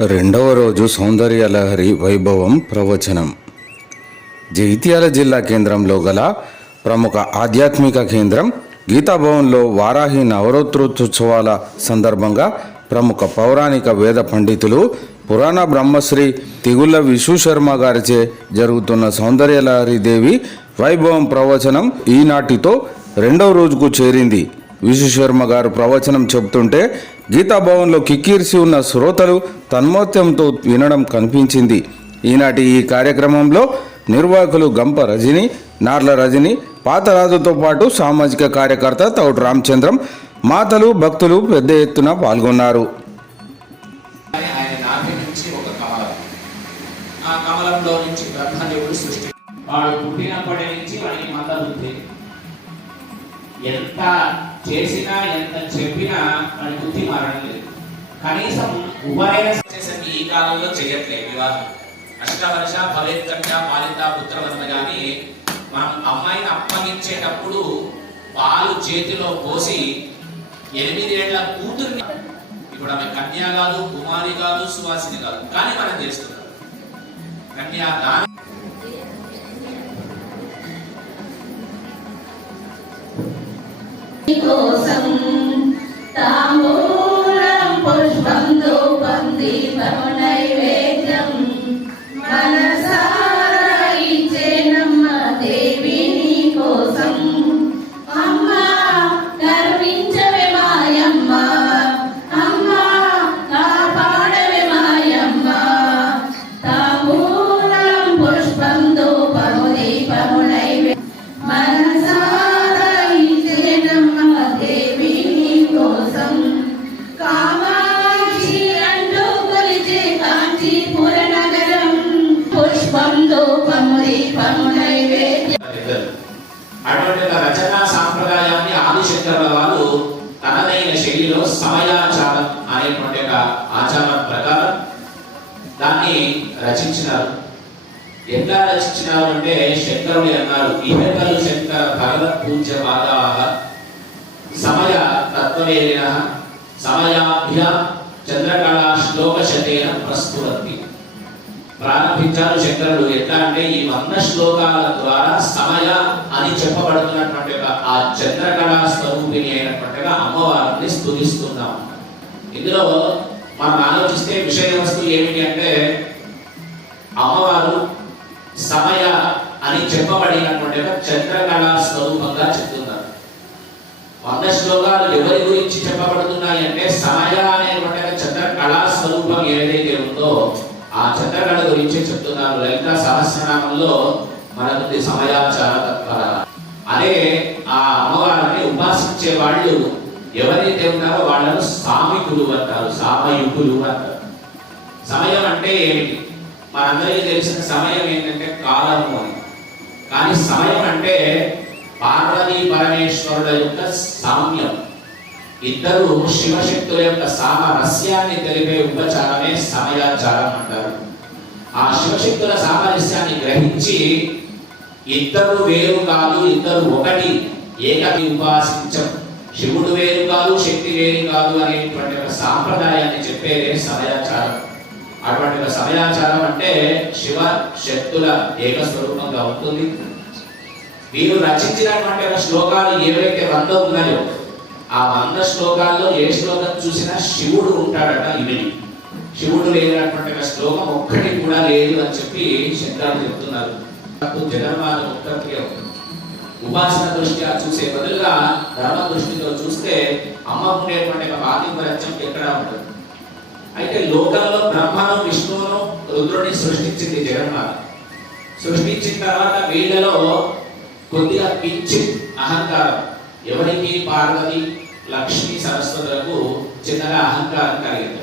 రెండవ రోజు సౌందర్యలహరి వైభవం ప్రవచనం. జగిత్యాల జిల్లా కేంద్రంలో గల ప్రముఖ ఆధ్యాత్మిక కేంద్రం గీతాభవన్లో వారాహి నవరోత్రోత్సవాల సందర్భంగా ప్రముఖ పౌరాణిక వేద పండితులు పురాణ బ్రహ్మశ్రీ తిగుళ్ళ విశ్వశర్మ గారిచే జరుగుతున్న సౌందర్యలహరి దేవి వైభవం ప్రవచనం ఈనాటితో రెండవ రోజుకు చేరింది. విశ్వశర్మ గారు ప్రవచనం చెబుతుంటే గీతాభవన్లో కిక్కిరిసి ఉన్న శ్రోతలు తన్మోత్యంతో వినడం కనిపించింది. ఈనాటి ఈ కార్యక్రమంలో నిర్వాహకులు గంప రజని నార్ల రజని పాతరాజుతో పాటు సామాజిక కార్యకర్త తౌడు రామచంద్రం మాతలు భక్తులు పెద్ద ఎత్తున పాల్గొన్నారు. వాడు పుట్టినప్పటి నుంచి వాడికి ఎంత చేసినా ఎంత చెప్పినా వాడి బుద్ధి మారడం లేదు. కనీసం ఉభయన చేసరికి ఈ కాలంలో చేయట్లేదు వివాహం. అష్టవర్ష ఫలేత్కంఠ పాలిత పుత్రవర్మ కానీ మనం అమ్మాయిని అప్పగించేటప్పుడు పాలు చేతిలో పోసి ఎనిమిదేళ్ళ కూతుర్ని ఇప్పుడు ఆమె కన్యా కాదు కుమారి కాదు సువాసిని కాదు కానీ మనం చేస్తున్నాం. కన్యాదానం E సమయాచారం అనేటువంటి యొక్క ఆచారం ప్రకారం దాన్ని రచించినారు. ఎట్లా రచించినారు అంటే శంకరుడు అన్నారు ఇహకలు శంకర భగవత్ పూజ పాదావ సమయ తత్వవేదిన సమయాభ్య చంద్రకళా శ్లోక శతేన ప్రస్ఫురంతి ప్రారంభించారు శంకరుడు ఎట్లా అంటే ఈ వర్ణ శ్లోకాల ద్వారా సమయ అని చెప్పబడుతున్నటువంటి ఆ చంద్రకళా స్వరూపిణి అయినటువంటిగా అమ్మవారిని స్థుతిస్తున్నాం ఇందులో మనం ఆలోచిస్తే విషయ వస్తువు ఏమిటి అంటే అమ్మవారు సమయ అని చెప్పబడినటువంటి చంద్రకళా స్వరూపంగా చెప్తున్నారు. వంద శ్లోకాలు ఎవరి గురించి చెప్పబడుతున్నాయి అంటే సమయ అనేటువంటి చంద్రకళా స్వరూపం ఏదైతే ఉందో ఆ చంద్రగణ గురించి చెప్తున్నారు లలిత సహస్రనామంలో మనకు సమయాచార తత్పర అదే ఆ అమ్మవారిని ఉపాసించే వాళ్ళు ఎవరైతే ఉన్నారో వాళ్ళను సామికులు అంటారు సామయుకులు అంటారు. సమయం అంటే ఏమిటి? మనందరికీ తెలిసిన సమయం ఏంటంటే కాలము అని. కానీ సమయం అంటే పార్వతీ పరమేశ్వరుల యొక్క సామ్యం. ఇద్దరు శివశక్తుల యొక్క సామరస్యాన్ని తెలిపే ఉపచారమే సమయాచారం అంటారు. ఆ శివశక్తుల సామరస్యాన్ని గ్రహించి ఇద్దరు వేరు కాదు ఇద్దరు ఒకటి ఏకటి ఉపాసించం. శివుడు వేరు కాదు శక్తి వేరు కాదు అనేటువంటి ఒక సాంప్రదాయాన్ని చెప్పేదే సమయాచారం. అటువంటి ఒక సమయాచారం అంటే శివ శక్తుల ఏక స్వరూపంగా ఉంటుంది. వీరు రచించినటువంటి ఒక శ్లోకాలు ఏవైతే వంద ఉన్నాయో ఆ వంద శ్లోకాల్లో ఏ శ్లోకం చూసినా శివుడు ఉంటాడట ఇవిని శివుడు లేనటువంటి శ్లోకం ఒక్కటి కూడా లేదు అని చెప్పి శంకరాలు చెప్తున్నారు. జగన్మాన ఒక్కరికే ఉపాసన దృష్ట్యా చూసే బదులుగా ధర్మ దృష్టితో చూస్తే అమ్మ ఉండేటువంటి ఒక ఎక్కడ ఉంటుంది అయితే లోకంలో బ్రహ్మను విష్ణువును రుద్రుని సృష్టించింది జగన్మాత. సృష్టించిన తర్వాత వీళ్ళలో కొద్దిగా పిచ్చి అహంకారం. ఎవరికి పార్వతి లక్ష్మి సరస్వతులకు చిన్నగా అహంకారం కలిగింది.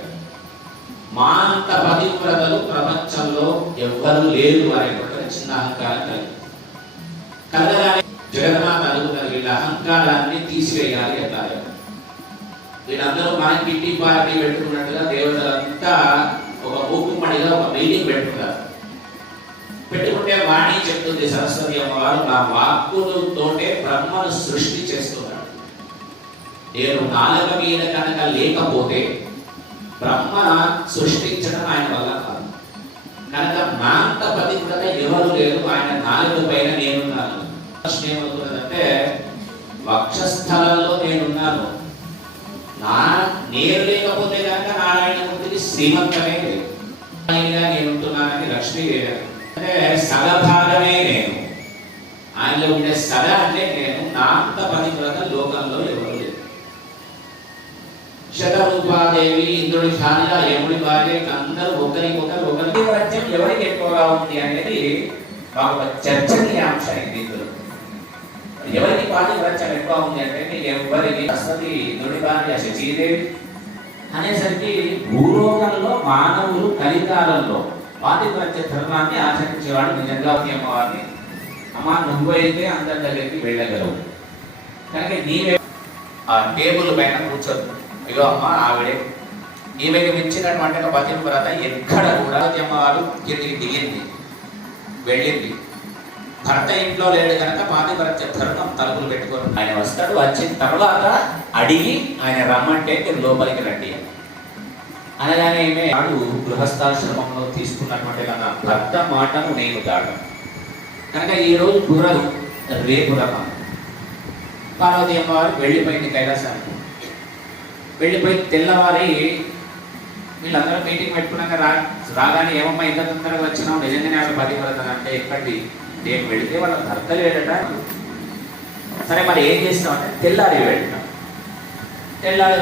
మా అంత పతివ్రతలు ప్రపంచంలో ఎవ్వరు లేరు అనేటువంటి చిన్న అహంకారం కలిగింది. కలగానే జగన్మాత అనుకున్నది వీళ్ళ అహంకారాన్ని తీసివేయాలి అన్నారు వీళ్ళందరూ మనకి కిట్టి పార్టీ పెట్టుకున్నట్టుగా దేవతలంతా ఒక మూకుమ్మడిగా ఒక మీటింగ్ పెట్టుకున్నారు. పెట్టుకుంటే వాణి చెప్తుంది సరస్వతి అమ్మవారు నా వాక్కులతోటే బ్రహ్మను సృష్టి చేస్తున్నారు. నేను నాలుక మీద కనుక లేకపోతే బ్రహ్మ సృష్టించడం ఆయన వల్ల కాదు. కనుక నాంత పతివ్రత ఎవరు లేరు ఆయన నాలుగు పైన నేనున్నాను. ప్రశ్న ఏమవుతున్నదంటే వక్షస్థలంలో నేనున్నాను. నా నేను లేకపోతే కనుక నారాయణమూర్తికి శ్రీమంతమే లేదు. నేనుంటున్నానని నేను లక్ష్మీ అంటే సగభాగమే నేను. ఆయనలో ఉండే సగ అంటే నేను. నాంత పతివ్రత లోకంలో ఎవరు లేదు శతరూపాదేవి ఇంద్రుడి భార్య యముడి భార్య అందరూ ఒకరికొకరు ఒకరికి రాజ్యం ఎవరికి ఎక్కువగా ఉంది అనేది మాకు చర్చనీయాంశం ఇది ఎవరికి పాటి ఎవరికి ఎక్కువ ఉంది అంటే ఎవరికి అసలు ఇంద్రుడి భార్య శచీదేవి. అనేసరికి భూలోకంలో మానవులు కలికాలంలో పాతివ్రత్య ధర్మాన్ని ఆచరించేవాడు నిజంగా అమ్మవారిని. అమ్మ నువ్వు అయితే అందరి దగ్గరికి వెళ్ళగలవు. కనుక నీవే ఆ టేబుల్ పైన కూర్చోదు ఇగో అమ్మ ఆవిడే. ఈమెకి మించినటువంటి ఒక పతివ్రత ఎక్కడ కూడా అమ్మవారు కిందికి దిగింది. వెళ్ళింది. భర్త ఇంట్లో లేడు కనుక పాతివ్రత్య ధర్మం తలుపులు పెట్టుకొని. ఆయన వస్తాడు వచ్చిన తర్వాత అడిగి ఆయన రమ్మంటే మీరు లోపలికి రండి అనగానే ఈమె వాడు గృహస్థాశ్రమంలో తీసుకున్నటువంటి తన భర్త మాటను నేను దాటం కనుక ఈ రోజు రేపు రమ్మ పార్వతి అమ్మవారు వెళ్ళిపోయింది కైలాసానికి. వెళ్ళిపోయి తెల్లవారి వీళ్ళందరూ మీటింగ్ పెట్టుకున్నాక రా రాగానే ఏమమ్మా ఇంత తొందరగా వచ్చినావు? నిజంగానే ఆవిడ పది పడతాను అంటే ఎక్కడి నేను వెళితే వాళ్ళ భర్త లేడట సరే మరి ఏం చేస్తామంటే తెల్లారి వెళ్ళినాం. తెల్లారి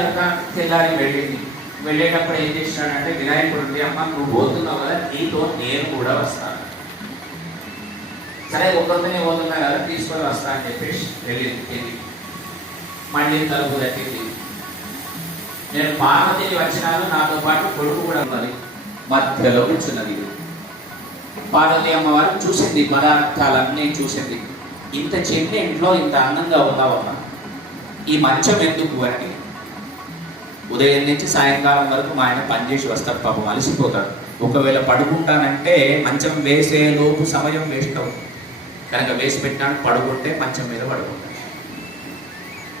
తెల్లారి వెళ్ళింది. వెళ్ళేటప్పుడు ఏం చేసినాడంటే వినాయకుడు ఉంది అమ్మ నువ్వు పోతున్నావు కదా నీతో నేను కూడా వస్తాను. సరే ఒక్కొక్కనే పోతున్నా కదా తీసుకొని వస్తా అని చెప్పేసి వెళ్ళింది. మళ్ళీ తలుపు తట్టింది. నేను పార్వతిని వచ్చినాను నాతో పాటు కొడుకు కూడా ఉన్నది. మధ్యలో కూర్చున్నది. పార్వతి అమ్మవారు చూసింది పదార్థాలన్నీ చూసింది. ఇంత చిన్న ఇంట్లో ఇంత అందంగా ఉన్నావమ్మా ఈ మంచం ఎందుకు అంటే ఉదయం నుంచి సాయంకాలం వరకు మా ఆయన పనిచేసి వస్తాడు పాపం అలసిపోతాడు. ఒకవేళ పడుకుంటానంటే మంచం వేసే లోపు సమయం వేస్ట్ అవుతుంది. కనుక వేసి పెట్టినాడు పడుకుంటే మంచం మీద పడుకుంటాడు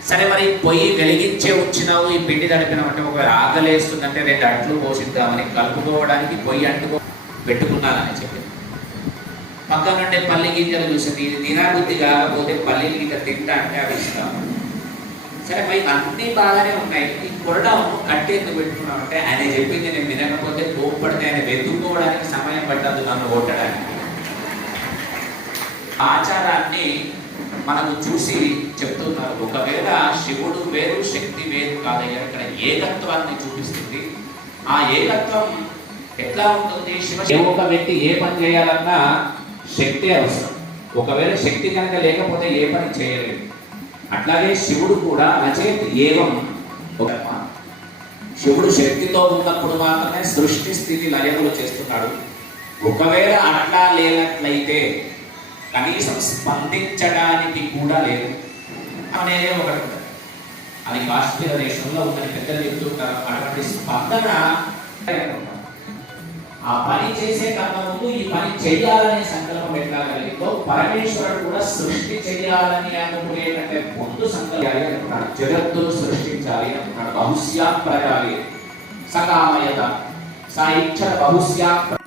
సరే మరి పొయ్యి వెలిగించే వచ్చినావు ఈ పిండి తడిపినావు అంటే ఒకవేళ ఆకలి వేస్తుందంటే రెండు అట్లు పోసిద్దామని కలుపుకోవడానికి పొయ్యి అంటుకో పెట్టుకున్నానని చెప్పి. పక్కన ఉండే పల్లి గింజలు చూసింది. ఇది తినబుద్ధి కాకపోతే పల్లీలు గింజ తింటా అంటే అవి ఇస్తాం సరే మరి అన్నీ బాగానే ఉన్నాయి. ఈ కొరడం కట్టి ఎందుకు పెట్టుకున్నాం అంటే ఆయన చెప్పింది నేను వినకపోతే కోప్పడితే ఆయన వెతుక్కోవడానికి సమయం పట్టదు నన్ను కొట్టడానికి. ఆచారాన్ని మనకు చూసి చెప్తున్నారు. ఒకవేళ శివుడు వేరు శక్తి వేరు కాదయ్యా ఇక్కడ ఏకత్వాన్ని చూపిస్తుంది. ఆ ఏకత్వం ఎట్లా ఉంటుంది? శివ ఒక వ్యక్తి ఏ పని చేయాలన్నా శక్తి అవసరం. ఒకవేళ శక్తి కనుక లేకపోతే ఏ పని చేయలేదు. అట్లాగే శివుడు కూడా రచయిత ఏవం? ఒక శివుడు శక్తితో ఉన్నప్పుడు మాత్రమే సృష్టి స్థితి లయములు చేస్తున్నాడు. ఒకవేళ అట్లా లేనట్లయితే కనీసం స్పందించడానికి కూడా లేదు. అనేది ఒకటి అది కాశ్మీర దేశంలో ఉందని పెద్దలు చెప్తుంటారు అటువంటి స్పందన ఆ పని చేసే కన్నా ముందు ఈ పని చేయాలనే సంకల్పం ఎట్లా పరమేశ్వరుడు కూడా సృష్టి చేయాలని అనుకునేటంటే ముందు సంకల్పాలి అనుకున్నాడు జగత్తును సృష్టించాలి అనుకున్నాడు బహుశ్యాం ప్రజాలి. సకామయత. సా ఇచ్చ బహుశ్యాం